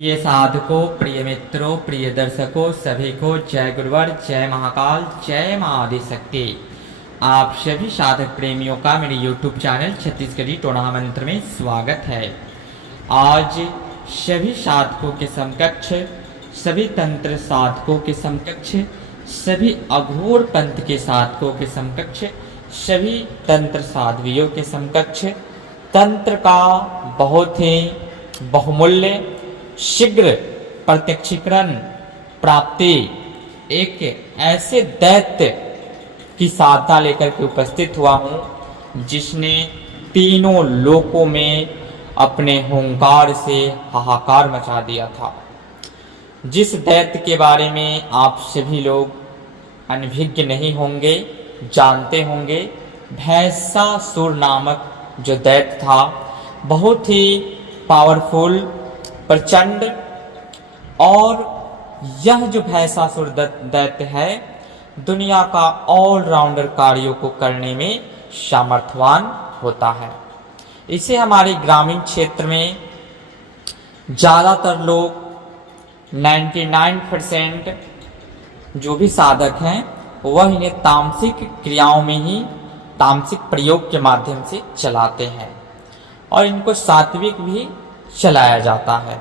प्रिय साधकों, प्रिय मित्रों, प्रिय दर्शकों, सभी को जय गुरुवर, जय महाकाल, जय मां आदिशक्ति। आप सभी साधक प्रेमियों का मेरे YouTube चैनल छत्तीसगढ़ी टोना मंत्र में स्वागत है। आज सभी साधकों के समकक्ष, सभी तंत्र साधकों के समकक्ष, सभी अघोर पंथ के साधकों के समकक्ष, सभी तंत्र साध्वियों के समकक्ष तंत्र का बहुत ही बहुमूल्य शीघ्र प्रत्यक्षीकरण प्राप्ति एक ऐसे दैत्य की साधना लेकर के उपस्थित हुआ हूँ जिसने तीनों लोकों में अपने हुंकार से हाहाकार मचा दिया था। जिस दैत्य के बारे में आप सभी लोग अनभिज्ञ नहीं होंगे, जानते होंगे, भैंसासुर नामक जो दैत्य था, बहुत ही पावरफुल, प्रचंड, और यह जो भैंसासुर दैत्य है दुनिया का ऑलराउंडर कार्यों को करने में सामर्थ्यवान होता है। इसे हमारे ग्रामीण क्षेत्र में ज़्यादातर लोग 99% जो भी साधक हैं वह इन्हें तामसिक क्रियाओं में ही, तामसिक प्रयोग के माध्यम से चलाते हैं और इनको सात्विक भी चलाया जाता है।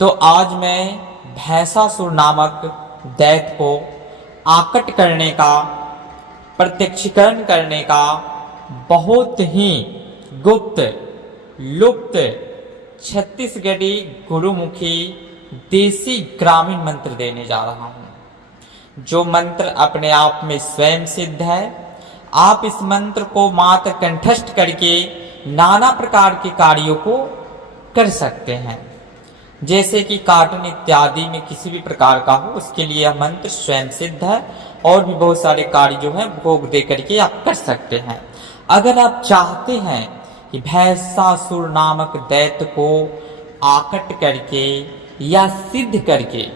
तो आज मैं भैंसासुर नामक दैत्य को आकट करने का, प्रत्यक्षीकरण करने का बहुत ही गुप्त, लुप्त, छत्तीसगढ़ी गुरुमुखी देसी ग्रामीण मंत्र देने जा रहा हूं, जो मंत्र अपने आप में स्वयं सिद्ध है। आप इस मंत्र को मात्र कंठस्थ करके नाना प्रकार के कार्यों को कर सकते हैं, जैसे कि कार्टून इत्यादि में किसी भी प्रकार का हो, उसके लिए यह मंत्र स्वयं सिद्ध है। और भी बहुत सारे कार्य जो है भोग दे करके आप कर सकते हैं। अगर आप चाहते हैं कि भैंसासुर नामक दैत्य को आकट करके या सिद्ध करके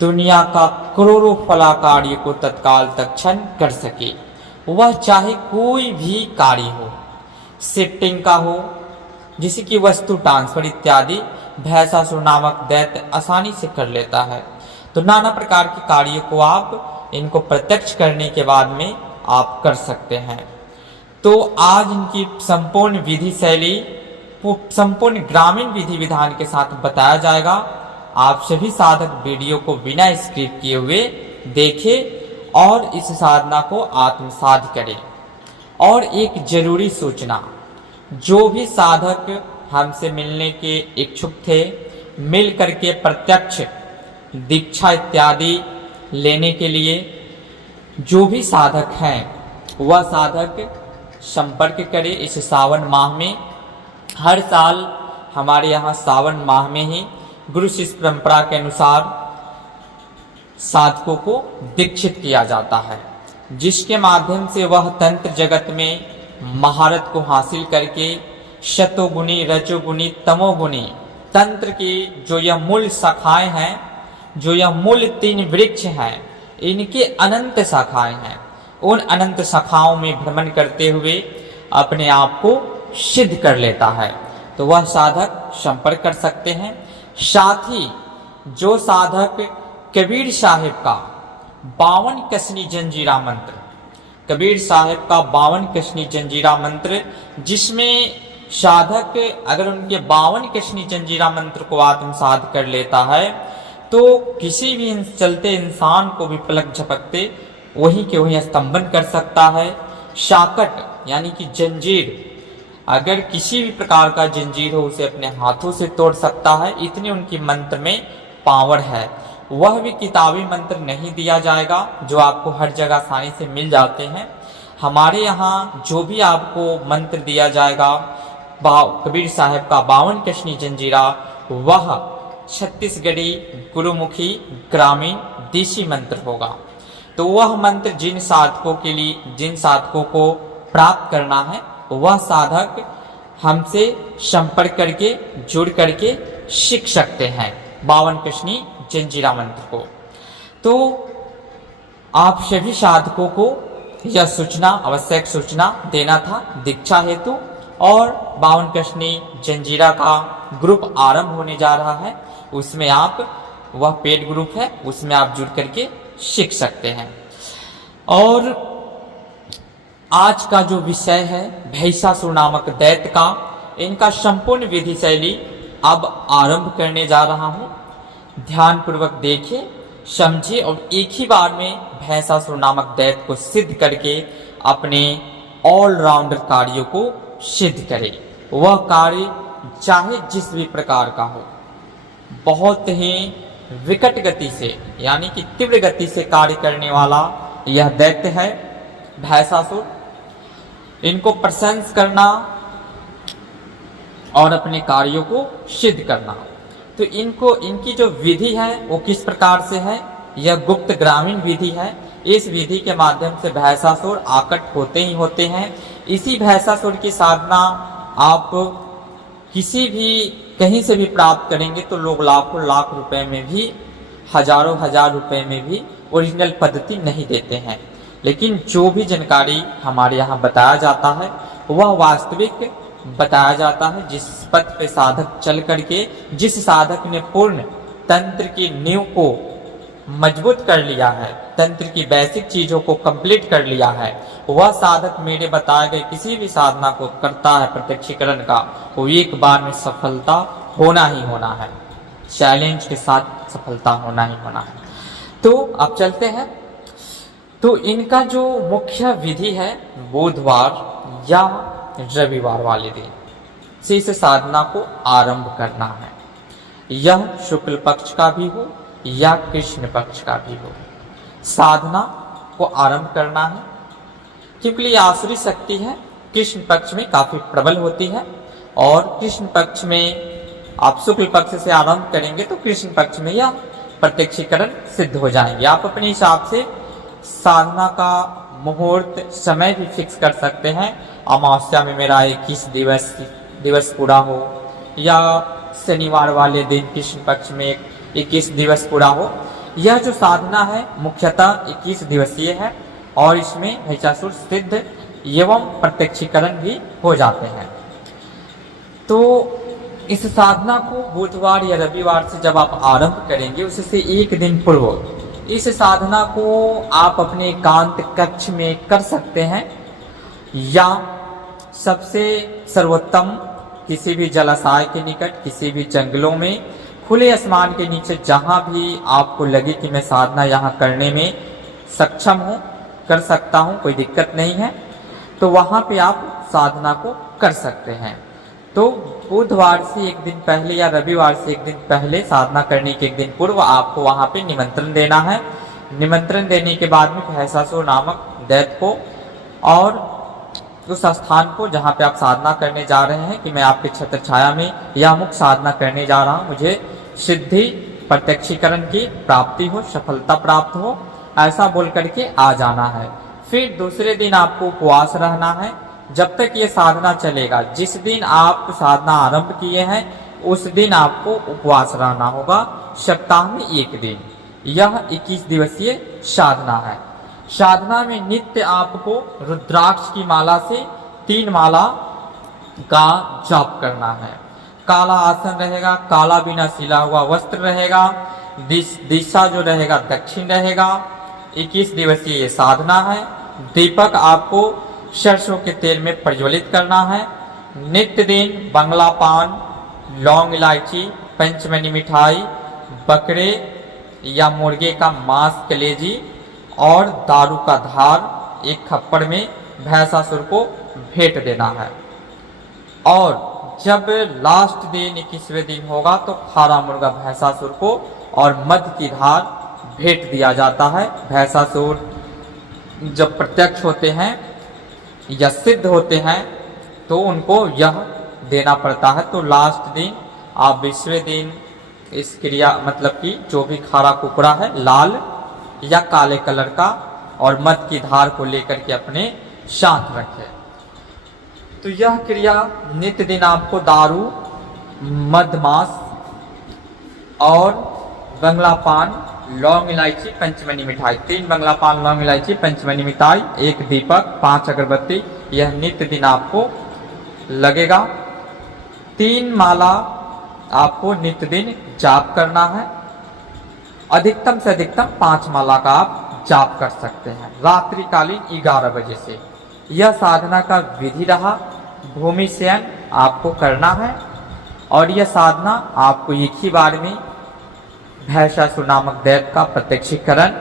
दुनिया का करोड़ों फला कार्य को तत्काल तत्क्षण कर सके, वह चाहे कोई भी कार्य हो, शिफ्टिंग का हो, जिसे कि वस्तु ट्रांसफर इत्यादि भैंसासुर नामक दैत्य आसानी से कर लेता है। तो नाना प्रकार के कार्यों को आप इनको प्रत्यक्ष करने के बाद में आप कर सकते हैं। तो आज इनकी संपूर्ण विधि शैली, संपूर्ण ग्रामीण विधि विधान के साथ बताया जाएगा। आप सभी साधक वीडियो को बिना स्किप किए हुए देखें और इस साधना को आत्मसात करें। और एक जरूरी सूचना, जो भी साधक हमसे मिलने के इच्छुक थे, मिल करके प्रत्यक्ष दीक्षा इत्यादि लेने के लिए जो भी साधक हैं वह साधक संपर्क करें। इस सावन माह में, हर साल हमारे यहाँ सावन माह में ही गुरु शिष्य परंपरा के अनुसार साधकों को दीक्षित किया जाता है, जिसके माध्यम से वह तंत्र जगत में महारत को हासिल करके शतोगुणी, रजोगुणी, तमोगुणी तंत्र की जो यह मूल शाखाएं हैं, जो यह मूल 3 वृक्ष हैं, इनके अनंत शाखाएं हैं, उन अनंत शाखाओं में भ्रमण करते हुए अपने आप को सिद्ध कर लेता है। तो वह साधक संपर्क कर सकते हैं। साथ ही जो साधक कबीर साहिब का 52 कसनी जंजीरा मंत्र, कबीर साहिब का 52 कसनी जंजीरा मंत्र, जिसमें साधक अगर उनके 52 कसनी जंजीरा मंत्र को आत्मसात कर लेता है तो किसी भी चलते इंसान को भी पलक झपकते वहीं के वहीं स्तंभन कर सकता है। शाकट यानी कि जंजीर, अगर किसी भी प्रकार का जंजीर हो उसे अपने हाथों से तोड़ सकता है, इतनी उनकी मंत्र में पावर है। वह भी किताबी मंत्र नहीं दिया जाएगा जो आपको हर जगह आसानी से मिल जाते हैं। हमारे यहाँ जो भी आपको मंत्र दिया जाएगा कबीर साहब का 52 कसनी जंजीरा, वह छत्तीसगढ़ी गुरुमुखी ग्रामीण देसी मंत्र होगा। तो वह मंत्र जिन साधकों के लिए, जिन साधकों को प्राप्त करना है, वह साधक हमसे संपर्क करके, जुड़ करके सीख सकते हैं 52 कसनी जंजीरा मंत्र को। तो आप सभी साधकों को यह सूचना, आवश्यक सूचना देना था दीक्षा हेतु। और 52 कसनी जंजीरा का ग्रुप आरंभ होने जा रहा है, उसमें आप, वह पेड ग्रुप है, उसमें आप जुड़ करके सीख सकते हैं। और आज का जो विषय है भैसासुर नामक दैत्य का, इनका संपूर्ण विधि शैली अब आरंभ करने जा रहा हूं। ध्यान पूर्वक देखिए, समझिए और एक ही बार में भैसासुर नामक दैत्य को सिद्ध करके अपने ऑलराउंडर कार्यों को सिद्ध करें। वह कार्य चाहे जिस भी प्रकार का हो, बहुत ही विकट गति से यानी कि तीव्र गति से कार्य करने वाला यह दैत्य है भैसासुर। इनको प्रशंस करना और अपने कार्यों को सिद्ध करना। तो इनकी जो विधि है वो किस प्रकार से है, यह गुप्त ग्रामीण विधि है। इस विधि के माध्यम से भैसासुर आकट होते ही होते हैं। इसी भैसासुर की साधना आप किसी भी कहीं से भी प्राप्त करेंगे तो लोग लाखों लाख रुपए में भी, हजारों हजार रुपए में भी ओरिजिनल पद्धति नहीं देते हैं। लेकिन जो भी जानकारी हमारे यहाँ बताया जाता है वह वास्तविक बताया जाता है। जिस पथ पे साधक चल करके, जिस साधक ने पूर्ण तंत्र की नींव को मजबूत कर लिया है, तंत्र की बेसिक चीजों को कंप्लीट कर लिया है, वह साधक मेरे बताए गए किसी भी साधना को करता है प्रत्यक्षीकरण का, वो एक बार में सफलता होना ही होना है, चैलेंज के साथ सफलता होना ही होना है। तो अब चलते हैं। तो इनका जो मुख्य विधि है बुधवार या रविवार वाले दिन से इस साधना को आरंभ करना है। यह शुक्ल पक्ष का भी हो या कृष्ण पक्ष का भी हो, साधना को आरंभ करना है। क्योंकि ये आसुरी शक्ति है, कृष्ण पक्ष में काफी प्रबल होती है और कृष्ण पक्ष में आप शुक्ल पक्ष से आरंभ करेंगे तो कृष्ण पक्ष में यह प्रत्यक्षीकरण सिद्ध हो जाएंगे। आप अपने हिसाब से साधना का मुहूर्त समय भी फिक्स कर सकते हैं। अमावस्या में मेरा 21 दिवस पूरा हो या शनिवार वाले दिन कृष्ण पक्ष में 21 दिवस पूरा हो। यह जो साधना है मुख्यतः 21 दिवसीय है और इसमें भैसासुर सिद्ध एवं प्रत्यक्षीकरण भी हो जाते हैं। तो इस साधना को बुधवार या रविवार से जब आप आरंभ करेंगे उससे एक दिन पूर्व इस साधना को आप अपने एकांत कक्ष में कर सकते हैं या सबसे सर्वोत्तम किसी भी जलाशय के निकट, किसी भी जंगलों में, खुले आसमान के नीचे, जहां भी आपको लगे कि मैं साधना यहाँ करने में सक्षम हूँ, कर सकता हूँ, कोई दिक्कत नहीं है, तो वहां पे आप साधना को कर सकते हैं। तो बुधवार से एक दिन पहले या रविवार से एक दिन पहले, साधना करने के एक दिन पूर्व आपको वहां पे निमंत्रण देना है। निमंत्रण देने के बाद में भैसासुर नामक दैत्य को और उस स्थान को जहाँ पे आप साधना करने जा रहे हैं कि मैं आपके छत्र छाया में यह अमुक साधना करने जा रहा हूँ, मुझे सिद्धि प्रत्यक्षीकरण की प्राप्ति हो, सफलता प्राप्त हो, ऐसा बोल करके आ जाना है। फिर दूसरे दिन आपको उपवास रहना है जब तक ये साधना चलेगा। जिस दिन आप साधना आरंभ किए हैं उस दिन आपको उपवास रहना होगा, सप्ताह में एक दिन। यह 21 दिवसीय साधना है। साधना में नित्य आपको रुद्राक्ष की माला से 3 माला का जाप करना है। काला आसन रहेगा, काला बिना सिला हुआ वस्त्र रहेगा, दिशा जो रहेगा दक्षिण रहेगा। 21 दिवसीय ये साधना है। दीपक आपको सरसों के तेल में प्रज्वलित करना है। नित्य दिन बंगला पान, लौंग इलायची, पंचमनी मिठाई, बकरे या मुर्गे का मांस, कलेजी और दारू का धार एक खप्पड़ में भैसासुर को भेंट देना है। और जब लास्ट दिन 21वें दिन होगा तो खारा मुर्गा भैसासुर को और मध की धार भेंट दिया जाता है। भैसासुर जब प्रत्यक्ष होते हैं या सिद्ध होते हैं तो उनको यह देना पड़ता है। तो लास्ट दिन आप 20वें दिन इस क्रिया मतलब कि जो भी खारा कुकड़ा है लाल या काले कलर का और मध की धार को लेकर के अपने साथ रखें। तो यह क्रिया नित्य दिन आपको दारू, मध मांस और बंगला पान, लौंग इलायची, पंचमनी मिठाई, 3 बंगला पान, लौंग इलायची, पंचमनी मिठाई, 1 दीपक, 5 अगरबत्ती, यह नित्य दिन आपको लगेगा। 3 माला आपको नित्य दिन जाप करना है। अधिकतम से अधिकतम 5 माला का आप जाप कर सकते हैं रात्रिकालीन 11 बजे से। यह साधना का विधि रहा। भूमि शयन आपको करना है और यह साधना आपको एक ही बार में भैंसासुर नामक दैत्य का प्रत्यक्षीकरण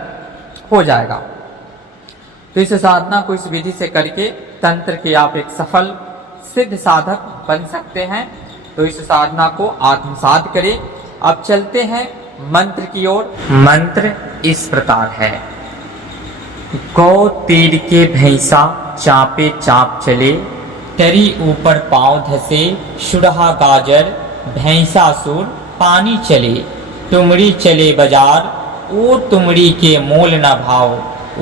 हो जाएगा। तो इस साधना को इस विधि से करके तंत्र के आप एक सफल सिद्ध साधक बन सकते हैं। तो इस साधना को आत्मसात करें। अब चलते हैं मंत्र की ओर। मंत्र इस प्रकार है। गौ तीर के भैंसा चापे चाप चले, तरी ऊपर पांव धसे, शुरहा गाजर भैंसासुर पानी चले, तुमड़ी चले बाजार, ओ तुमड़ी के मोल न भाव,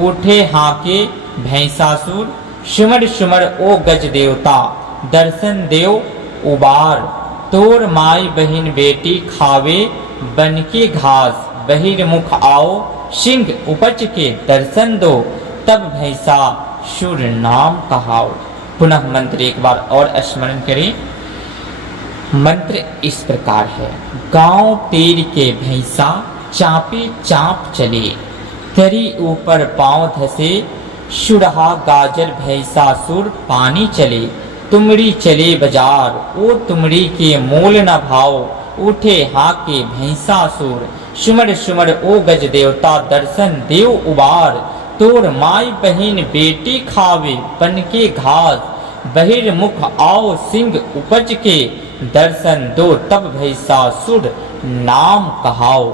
उठे हाके भैंसासुर, सुमर सुमर ओ गज देवता, दर्शन देव उबार, तोर माई बहिन बेटी खावे, बन के घास बहिर्मुख आओ, सिंह उपज के दर्शन दो, तब भैंसासुर नाम कहाओ। पुनः मंत्र एक बार और स्मरण करें। मंत्र इस प्रकार है। गांव तीर के भैंसा चापे चाप चले, तरी ऊपर पांव धसे, शुरहा गाजर भैंसासुर पानी चले, तुमड़ी चले बाजार, ओ तुमड़ी के मोल न भाव, उठे हाके भैंसासुर, सुमर सुमर ओ गज देवता, दर्शन देव उबार, तोर माई बहिन बेटी खावे, बन के घास बहिर्मुख आओ, सिंह उपज के दर्शन दो, तब भैंसासुर नाम कहाओ।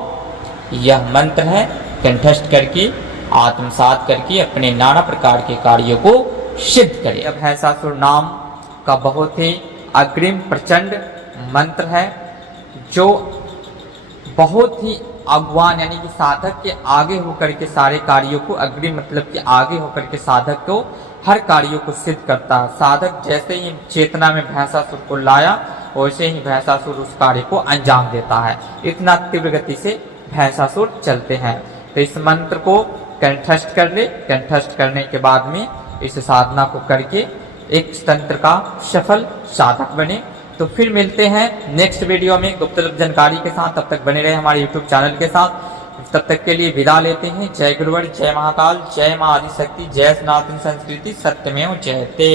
यह मंत्र है। कंठस्थ करके आत्मसात करके अपने नाना प्रकार के कार्यों को सिद्ध करें। यह भैंसासुर नाम का बहुत ही अग्रिम प्रचंड मंत्र है, जो बहुत ही अगवान यानी कि साधक के आगे होकर के सारे कार्यों को, अग्रिम मतलब कि आगे होकर के साधक को हर कार्यों को सिद्ध करता है। साधक जैसे ही चेतना में भैंसासुर को लाया, वैसे ही भैंसासुर उस कार्य को अंजाम देता है। इतना तीव्र गति से भैंसासुर चलते हैं। तो इस मंत्र को कंठस्थ कर ले। कंठस्थ करने के बाद में इस साधना को करके एक तंत्र का सफल साधक बने। तो फिर मिलते हैं नेक्स्ट वीडियो में गुप्त जानकारी के साथ। तब तक बने रहे हमारे यूट्यूब चैनल के साथ। तब तक के लिए विदा लेते हैं। जय गुरुवर, जय महाकाल, जय मां आदिशक्ति, जय सनातन संस्कृति, सत्यमेव जयते।